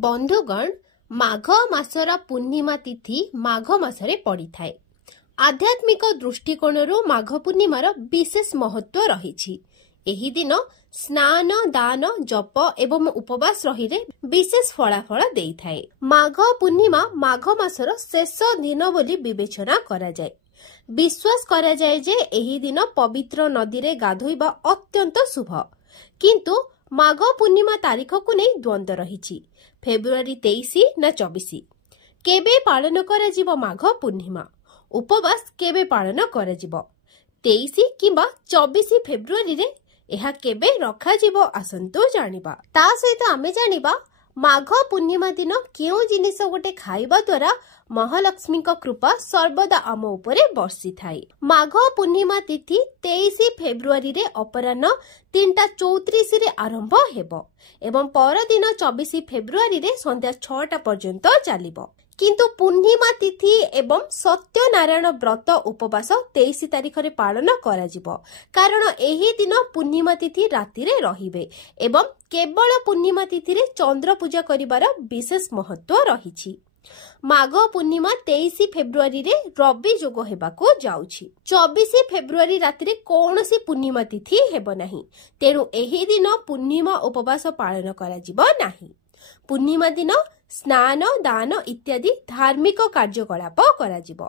बंधुगण माघ मासर पूर्णिमा तिथि माघ मासरे पड़ी थाए। आध्यात्मिक दृष्टिकोण माघ पूर्णिमार विशेष महत्व रही। एही दिन स्नान दान जप एवं उपवास रही विशेष फलाफल देई थाए। माघ पूर्णिमा माघ मासर शेष दिन बोली विवेचना करा जाए। विश्वास करा जाए जे एही दिन पवित्र नदी रे गाधोइबा अत्यंत शुभ। किंतु माघ पूर्णिमा तारीख को नहीं द्वंद्व रही। फेब्रुआरी 23 ना 24 केबे पालन करा जिवो माघ पूर्णिमा? उपवास केबे पालन करा जिवो? 23 किंबा 24 फेब्रुआरी रे एहा केबे रखा जिवो? आसंतु जानिबा। ता सहित आमे जानिबा माघ पूर्णिमा दिन केउ जिनिस गोटे खाइबा द्वारा महालक्ष्मी कृपा सर्वदा आम उपरे बर्षि थाए। माघ पूर्णिमा तिथि 23 फेब्रुआरी रे अपराह्न 3:34 रे आरंभ हेबो एवं परदिन 24 फेब्रुआरी रे संध्या 6टा पर्यंत चलिबो। किंतु पूर्णिमा तिथि एवं सत्यनारायण व्रत उपवास 23 तारीख रे पालन करा जिवो, कारण एही दिन पूर्णिमा तिथि राति रे रहिबे एवं केवल पूर्णिमा तिथि रे चंद्र पूजा करिवार विशेष महत्व रहिछि। माघ पूर्णिमा 23 फेब्रुआरी रे रवि जोग हेबाकू जाउछि। 24 फेब्रुआरी राति रे कोनोसी पूर्णिमा तिथि हेबो नाही, तेणु एही दिन पूर्णिमा उपवास पालन करा जिवो नाही। पूर्णिमा दिन स्नान दान इत्यादि धार्मिक कार्यकलाप करा जिवो।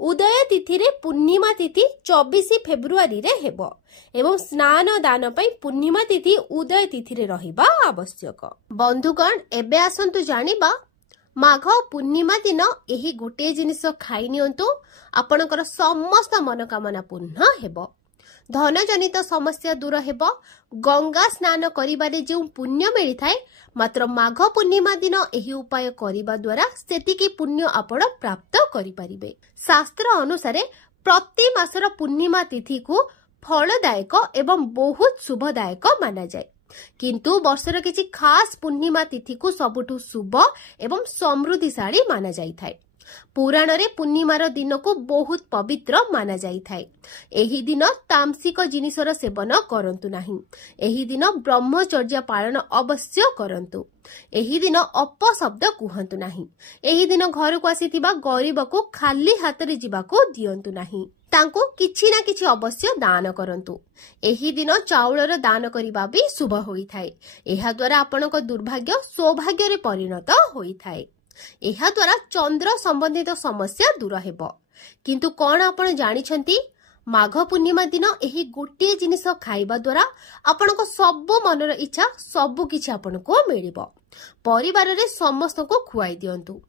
उदय तिथि रे पूर्णिमा तिथि 24 फेब्रुआरी रे हेबो एवं स्नान दान पई पूर्णिमा तिथि उदय तिथि रे रहिबा आवश्यक। बंधुगण एबे आसंतु जानिबा माघ पूर्णिमा दिन एही गोटे जिनिस खाई नियंतु, आपणकर समस्त मनोकामना पूर्ण हेबो। धन जनित समस्या दूर हेबो। गंगा स्नान करिबारे जे पुण्य मिली थाए, मात्र माघ पूर्णिमा दिन एही उपाय करिबा द्वारा सेतिकी पुण्य आपण प्राप्त करि परिबे। शास्त्र अनुसारे प्रति मासर पूर्णिमा तिथि को फलदायक एवं बहुत शुभदायक माना जाए। किंतु वर्षर किछि खास पूर्णिमा तिथि को सबुठु शुभ एवं समृद्धिशाली माना जाई थाए। पुराण रे पूर्णिमार दिन को बहुत पवित्र माना जाई थाए। एही दिन तामसिक जिनिसर सेवन करंतु नाही। एही दिन ब्रह्मचर्य पालन अवश्य करंतु। एही दिन अपशब्द कुहंतु नाही। एही दिन घर को आसीथिबा गरीब को खाली हाथ रे जिबाको दियंतु नाही। तांको किछि ना किछि अवश्य दान करंतु। एही दिन चाउलर दान करिबा भी शुभ होई थाए। एहा द्वारा आपनक दुर्भाग्य सौभाग्य रे परिणत होई थाए। एहा द्वारा चंद्र संबंधित समस्या दूर हेबो। किंतु कोन आपण जानिछंती, माघ पूर्णिमा दिन एही गोटे जिनिस खाइबा द्वारा आपनक सब मनर इच्छा सब किछि आपनको मिलिबो। परिवार रे समस्त को खुआई दियंतु।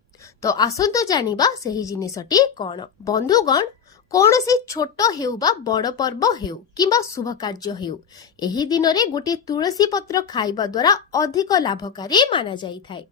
तो आसंतो जानिबा सेही जिनिसटी कोन। बंधुगण कौनसी छोट हेउ बा बड़ पर्व हेउ किंबा शुभ कार्य हेउ, एही दिन रे गोटे तुलसी पत्र खाइबा द्वारा अधिक लाभकारी माना जाई थाए।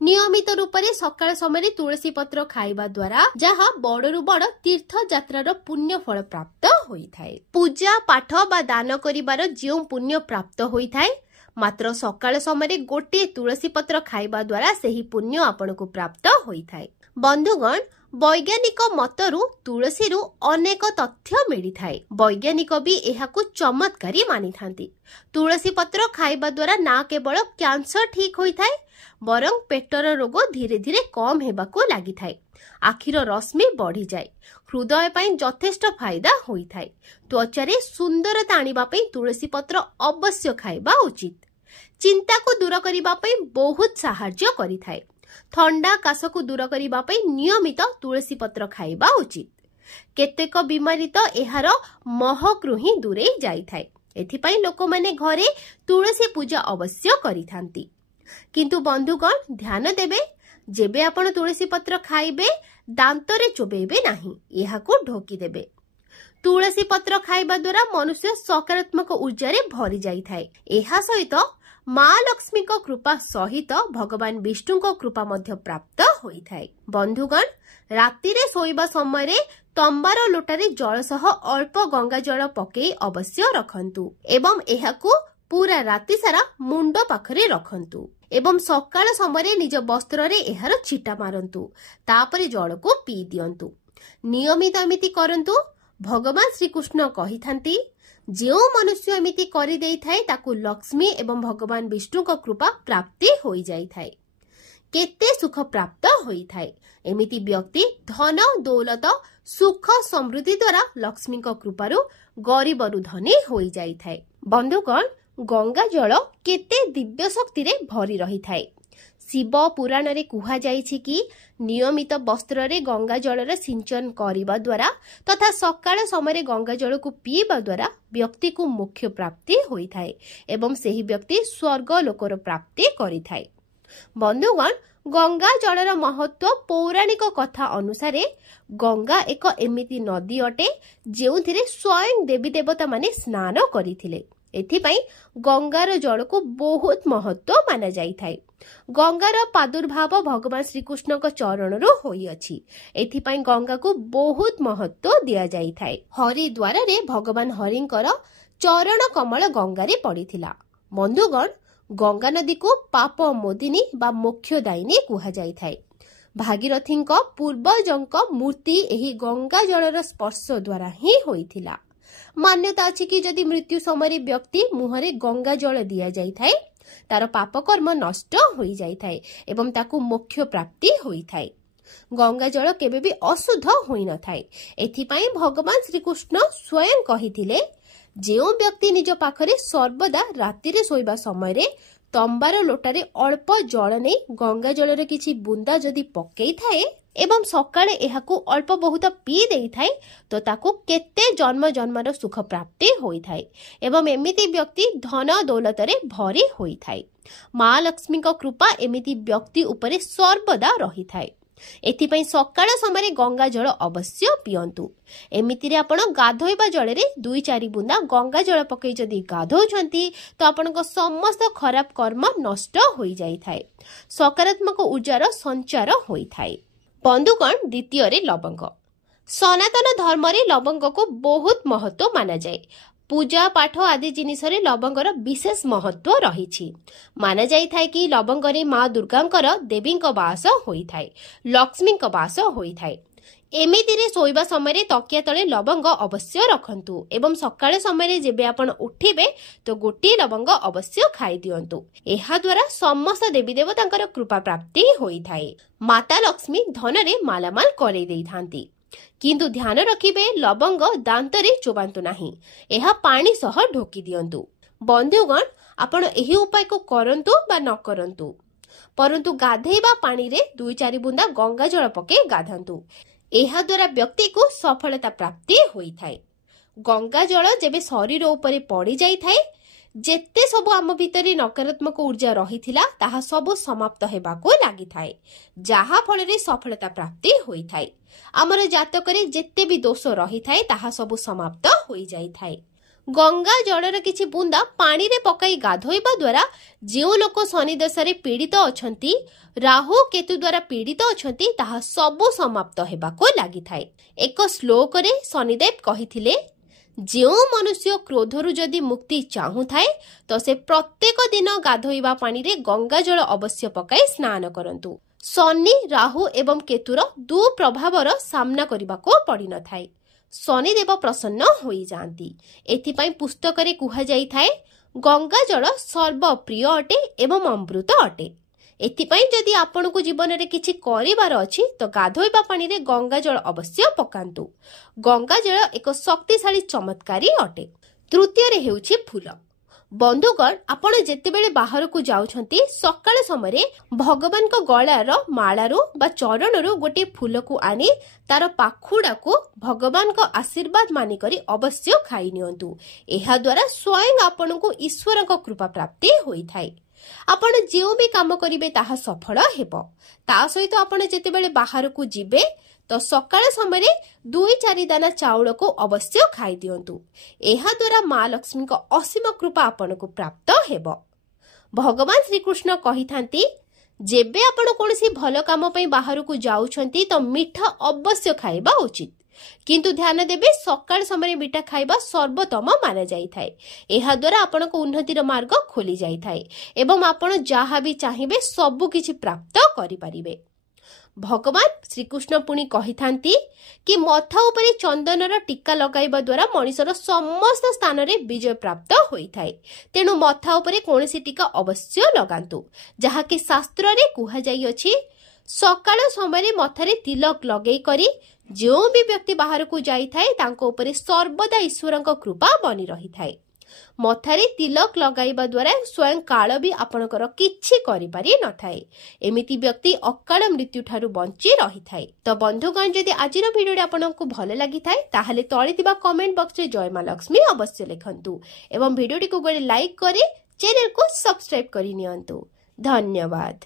नियमित रूप से सकाळ समय तुलसी पत्र खाइबा द्वारा जहा बड़रू बड़ तीर्थ यात्रार पुण्य फल प्राप्त होई थाए। पूजा पाठ बा दान करिबार जेउ पुण्य प्राप्त होई थाए, मात्र सकाळ समय गोटे तुलसी पत्र खाइबा द्वारा सेही पुण्य आपनको प्राप्त होई थाए। बंधुगण वैज्ञानिक मतरू तुलसी रु अनेक तथ्य मिली थाए। वैज्ञानिक भी एहाकू चमत्कारी मानि थांती। तुलसी पत्र खाइबा द्वारा ना केवल कैंसर ठीक होई थाए, बरं पेटर रोग धीरे धीरे कम हेबाकू लागि थाए। आखिर रश्मि बढ़ी जाए। हृदय पई यथेष्ट फायदा होई थाए। त्वचारे सुंदरता आनिबा पई तुलसी पत्र अवश्य खाइबा उचित। चिंता को दूर करिबा पई बहुत सहाय्य करि थाए। ठंडा काश को दूर करिबा पई नियमित तुलसी पत्र खाइबा उचित। केतेक बीमारी तो एहार महकरू ही दूरे जाई थाए। एथिपई लोक माने घरे तुलसी पूजा अवश्य करिथांती। किंतु बंधुगण ध्यान देबे, जेबे आपण तुलसी पत्र खाइबे दांतरे चोबेबे नाही, एहाकू ढोकी देबे। तुलसी पत्र खाइबा द्वारा मनुष्य सकारात्मक ऊर्जा रे भरी जाई थाए। एहा सहित माँ लक्ष्मी को कृपा सहित भगवान विष्णु को कृपा मध्य प्राप्त होई थाए। बंधुगण राति रे सोइबा समय रे तंबार लोटारे जल सह अल्प गंगा जल पकेई अवश्य रखंतु एवं एहाकू पूरा राति सारा मुंड पाखरे रखंतु एवं सकाळ समय निज वस्त्र रे एहार छिटा मारंतु। तापरे जल को पी दियंतु। नियमित एमिति करंतु। भगवान श्री कृष्ण कहि थांती, जो मनुष्य एमिति करि देई थाए ताकू लक्ष्मी एवं भगवान विष्णु को कृपा प्राप्ति होई जाई थाए। केते सुख प्राप्त होइथाय। एमिति व्यक्ति धन दौलत सुख समृद्धि द्वारा लक्ष्मी कृपारू गरीबरू धनी होई जाइथाय। बंधुगण, गंगा जल केते दिव्य शक्ति रे भरी रही थाए। शिव पुराण रे कुहा जाइछि कि नियमित वस्त्र रे गंगा जलर सिंचन करिबा द्वारा तथा सकाळ समय गंगा जल को पीबा द्वारा व्यक्ति को मोक्ष प्राप्ति होई थाए एवं सेही व्यक्ति स्वर्ग लोकर प्राप्ति करि थाए। बंधुगण, गंगा जलर महत्व पौराणिक कथा अनुसारे गंगा एक एमिति नदी अटे जेउथिरे स्वयं देवी देवता माने स्नान करिथिले। एथिपाई गंगार जल को बहुत महत्व माना जाइथाय। गंगार प्रादुर्भाव भगवान श्रीकृष्ण चरणरू होई अछि। एथिपाई गंगा को बहुत महत्व दिया जाइथाय। हरिद्वार रे भगवान हरिंकर चरण कमल गंगारे पड़िथिला। बंधुगण, गंगा नदी को पाप मोदिनी बा मोक्षदायिनी कुहा जाइथाय। भागीरथींक पूर्वजंक मूर्ति एही गंगा जलर स्पर्श द्वारा ही होइथिला। मान्यता अछि कि जदि मृत्यु समय व्यक्ति मुहरे गंगा जल दिया जाइथाय तार पाप कर्म नष्ट होई जाइथाय एवं ताकू मोक्ष प्राप्ति होइथाय। गंगा जल केबे भी अशुद्ध होई न थाय। एथिपाई भगवान श्रीकृष्ण स्वयं कहिथिले, जेउ व्यक्ति निज पाखरे सर्वदा राति रे सोइबा समय रे तंबार लोटारे अल्प जल नै गंगा जलर किछि बुंदा जदि पकेई थाए एवं सकाळे एहाकू अल्प बहुत पी देई थाए तो ताकू केते जन्म जन्मर सुख प्राप्ति होई थाए एवं एमिति व्यक्ति धन दौलत रे भरी होई थाए। माँ लक्ष्मी का कृपा एमिति व्यक्ति उपरे सर्वदा रही थाए। एथिपाई सकाळ समय गंगा जल अवश्य पियंतु। एमिति रे आपण गाधोइबा जल रे 2-4 बुंदा गंगा जल पकई जदि गाधोउछंती तो आपणक समस्त खराब कर्म नष्ट होई जाई थाए। सकारात्मक ऊर्जार संचार होई थाए। बंधुगण, द्वितीय रे लवंग। सनातन धर्म रे लवंग को बहुत महत्व माना जाए। पूजा पाठ आदि जिनिस रे लवंगर विशेष महत्व रही। माना जाई थाए कि लवंग रे माँ दुर्गांकर देवींक वास होई थाए, लक्ष्मींक वास होई थाए। एमिति रे सोइबा समय तकिया तले लवंग अवश्य रखंतु एवं सकाळे समय जेबे आपण उठिबे तो गोटी लवंग अवश्य खाई दियंतु। एहा द्वारा समस्त देवी देवतांकर कृपा प्राप्ति होई थाए। माता लक्ष्मी धन रे मालामाल करे देई थांती। किंतु ध्यान रखिबे लवंग दांत रे चोबांतु नाही, एहा पानी सह ढोकी दियंतु। बंधुगण, आपण एही उपाय को करंतु बा न करंतु, परंतु गाधेइबा पानी रे 2-4 बुंदा गंगा जल पके गाधंतु। एहा द्वारा व्यक्ति को सफलता प्राप्ति होई थाए। गंगा जल जेबे शरीर उपरे पड़ी जाई थाए जेते सब आम भितरे नकारात्मक ऊर्जा रहिथिला ताहा सब समाप्त हेबाको लागि थाए, जाहा फल रे सफलता प्राप्ति होई थाए। आमर जातक रे जेते भी दोष रही थाए ताहा सब समाप्त होई जाई थाए। गंगा जलर किछि बुंदा पानी रे पकाई गाधोइबा द्वारा जेउ लोक शनि दशा रे पीड़ित अछंती, राहु केतु द्वारा पीड़ित अछंती ताहा सब समाप्त हेबाको लागि थाए। एक श्लोक रे शनिदेव कहिथिले, जेउ मनुष्य क्रोधरु जदि मुक्ति चाहू थाए तो से प्रत्येक दिन गाधोइबा पानी रे गंगा जल अवश्य पकाई स्नान करंतु। शनि, राहु एवं केतुर दुप्रभावर सामना करबाको पड़ी न थाए। शनिदेव प्रसन्न होई जांती। एथिपाई पुस्तक रे कुहा जाई थाए, गंगा जल सर्वप्रिय अटे एवं अमृत अटे। एथिपाई जदि आपण को जीवन रे किछि करिवार अछि तो गाधोइबा पानी रे गंगा जल अवश्य पकांतु। गंगा जल एक शक्तिशाली चमत्कारी अटे। तृतीय रे हेउछि फूल। बंधुगण, आपण जेतेबेले बाहर को जाउछंती सकाळ समय भगवान को गळार माळारू बा चरणरू गोटे फूल को आनी तार पाखुडा को भगवान को आशीर्वाद मानि करी अवश्य खाई नियंतु। एहा द्वारा स्वयं आपण को ईश्वर को कृपा प्राप्ति होई थाए। आपण जेउ भी काम करिवे ताहा सफल हेबो। ता सहित आपण जेतेबेले बाहर को जिबे तो सकाळ समय 2-4 दाना चाउल को अवश्य खाई दियंतु। एहा द्वारा माँ लक्ष्मी को असीम कृपा आपण को प्राप्त हेबो। भगवान श्रीकृष्ण कहिथांती, जेबे आपण कोनसी भल काम पई बाहर को जाउछंती तो मीठा अवश्य खाइबा उचित, किंतु ध्यान देबे सकाळ समय मीठा खाइबा सर्वोत्तम माना जाई थाए। एहा द्वारा आपण को उन्नतिर मार्ग खोली जाई थाए एवं आपण जहा भी चाहिबे सब किछि प्राप्त करि परिबे। भगवान श्रीकृष्ण पुणी कहिथांती कि मथा उपरे चंदनर टीका लगाइबा द्वारा मनिषर समस्त स्थान रे विजय प्राप्त होइथाय। तेणु मथा उपरे कोनोसी टीका अवश्य लगांतु। जहा कि शास्त्र रे कुहा जाई अछि, सकाळ समय मथारे तिलक लगेई करी जो भी व्यक्ति बाहर को जाई थाए तांको उपरे सर्वदा ईश्वरଙ୍କ कृपा बनी रही थाए। मथारे तिलक लगाइबा द्वारा स्वयं काल भी आपणकर किछि करि पारि न थाए। एमिति व्यक्ति अकाल मृत्यु ठारू बंची रही थाए। तो बंधुगण, जदि आजिर भिडियो आपनको भल लागि थाए ताहाले तळे थिबा कमेंट बॉक्स रे जय मां लक्ष्मी अवश्य लिखंतु एवं भिडियो को गोटे लाइक करी चैनल को सब्सक्राइब करि नियंतु। धन्यवाद।